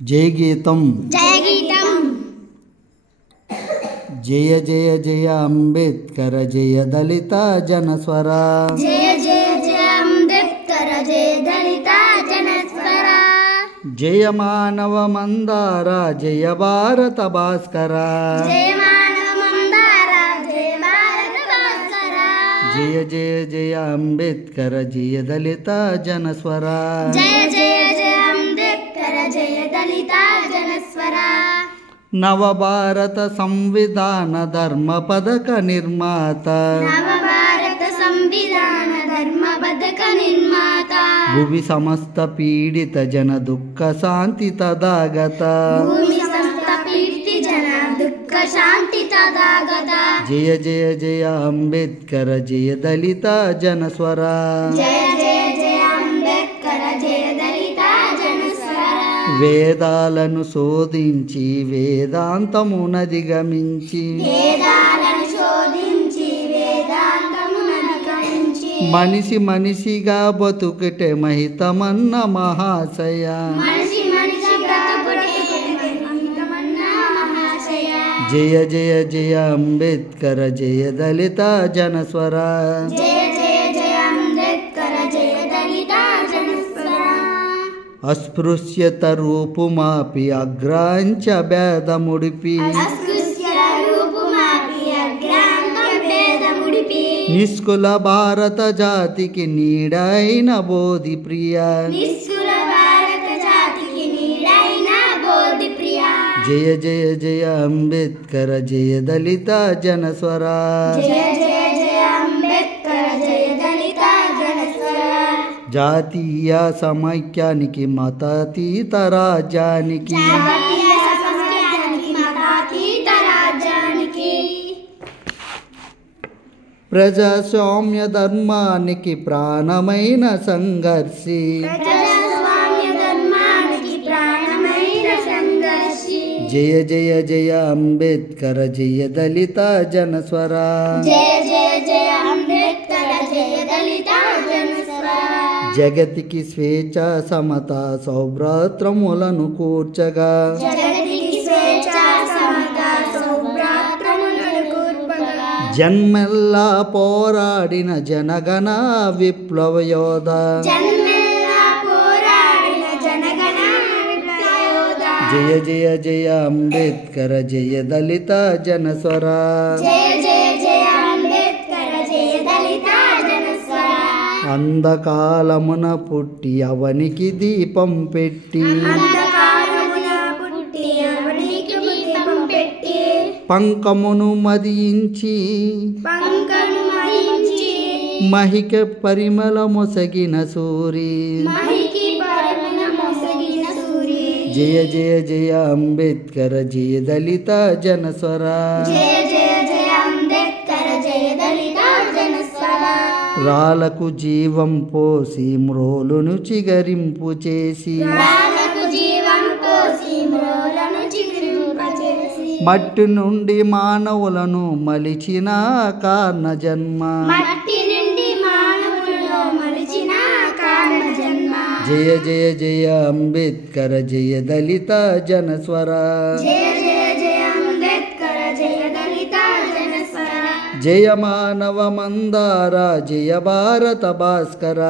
జయ గీతం జయ గీతం జయ జయ జయ అంబేద్కర జయ దళిత జనస్వర జయ జయ జయ అంబేద్కర జయ దళిత జనస్వర జయ మానవ మందార జయ భారత భాస్కర జయ మానవ మందార జయ భారత భాస్కర జయ జయ జయ అంబేద్కర జయ దళిత జనస్వర జయ జయ జయ అంబేద్కర జయ దళిత జనస్వర నవభారత సంవిధాన ధర్మ పథక నిర్మాత నవభారత సంవిధాన ధర్మ పథక నిర్మాత భువి సమస్త పీడిత జన దుఃఖ శాంతి తదాగత భూమి సమస్త పీడిత జన దుఃఖ శాంతి తదాగత జయ జయ జయ అంబేద్కర జయ దళిత జనస్వర జయ జయ జయ అంబేద్కర జయ దళిత జనస్వర వేదాలను శోధించి వేదాంతమునధిగమించి వేదాలను శోధించి వేదాంతమునధిగమించి మనిషి మనిషిగా బతుకుటే మహితమన్న మహాశయ మనిషి మనిషి బ్రతుకుటే మహితమన్న మహాశయ జయ జయ జయ అంబేద్కర జయ దళిత జనస్వర జయ జయ జయ అంబేద్కర జయ దళిత జనస్వర అస్పృశ్యత రూపుమాపి అగ్రాంచ భేదముడిపి అస్పృశ్య రూపుమాపి అగ్రాంత భేదముడిపి నిష్కుల భారత జాతికి నీడైన బోధి ప్రియ నిస్కుల భారత జాతికి నీడైన బోధి ప్రియ జయ జయ జయ అంబేద్కర జయ దళిత జనస్వర జయ జయ జయ అంబేద్కర జయ దళిత జనస్వర జాతీయ సమైక్యానికి మతాతీత రాజ్యానికి జాతీయ సమైక్యానికి మతాతీత రాజ్యానికి ప్రజాస్వామ్య ధర్మానికి ప్రాణమైన సంఘర్షి ప్రజాస్వామ్య ధర్మానికి ప్రాణమైన సంఘర్షి జయ జయ జయ అంబేద్కర జయ దళిత జనస్వర జయ జయ జయ అంబేద్కర జయ దళిత జనస్వర జగతికి స్వేచ్ఛ సమత సౌభ్రాత్రములను కూర్చగా జగతికి స్వేచ్ఛ సమత సౌభ్రాత్రములను కూర్పగా జన్మెల్లా పోరాడిన జనగణ విప్లవ యోధ జన్మెల్లా పోరాడిన జనగణ విప్లవయోధ జయ జయ జయ అంబేద్కర జయ దళిత జనస్వర జయ జయ జయ అంబేద్కర జయ దళిత జనస్వర అంధకాలమున పుట్టి అవనికి దీపం పెట్టి అంధకారమున పుట్టి అవనికి దీపం పెట్టి పంకమును మదించి పంకను మరించి మహిక పరిమళ మొసగిన సూరి మహికి పరమన మొసగిన సూరి జయ జయ జయ అంబేద్కర జయ దళిత జనస్వర జయ జయ జయ అంబేద్కర జయ దళిత జనస్వర రాలకు జీవం పోసి మ్రోలును చిగరింపు చేసి రాలకు జీవం పోసి మ్రోలను చిగురింపచేసి మట్టి నుండి మానవులను మలిచిన కారణ జన్మ మట్టి నుండి మానవులలో మలిచిన కారణ జన్మ జయ జయ జయ అంబేద్కర జయ దళిత జనస్వర జయ జయ జయ అంబేద్కర జయ దళిత జనస్వర జయ మానవ మందార జయ భారత భాస్కర